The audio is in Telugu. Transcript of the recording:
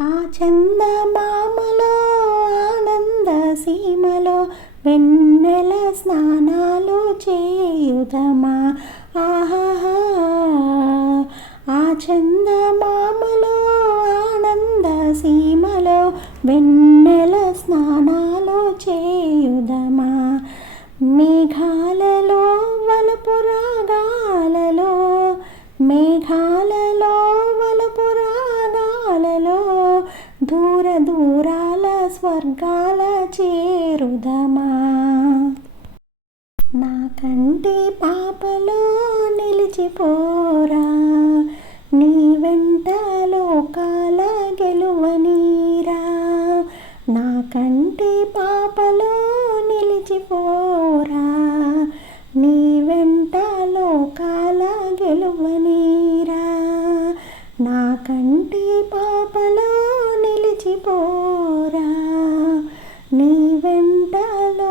ఆ చందమామలో ఆనంద సీమలో వెన్నెల స్నానాలు చేయుదమా? ఆహా ఆ చందమామలో ఆనంద సీమలో వెన్నెల స్నానాలు చేయుదమా? మేఘాలలో వలపురాగాలలో మేఘాల దూర దూరాల స్వర్గాల చేరుదమా? నాకంటే పాపలో నిలిచిపోరా నీ వెంట లోకాల గెలువనీరా నాకంటే పాపలో నిలిచిపోరా నీ వెంట లోకాల గెలువనీరా నాకంటే పాపలో వెంటలో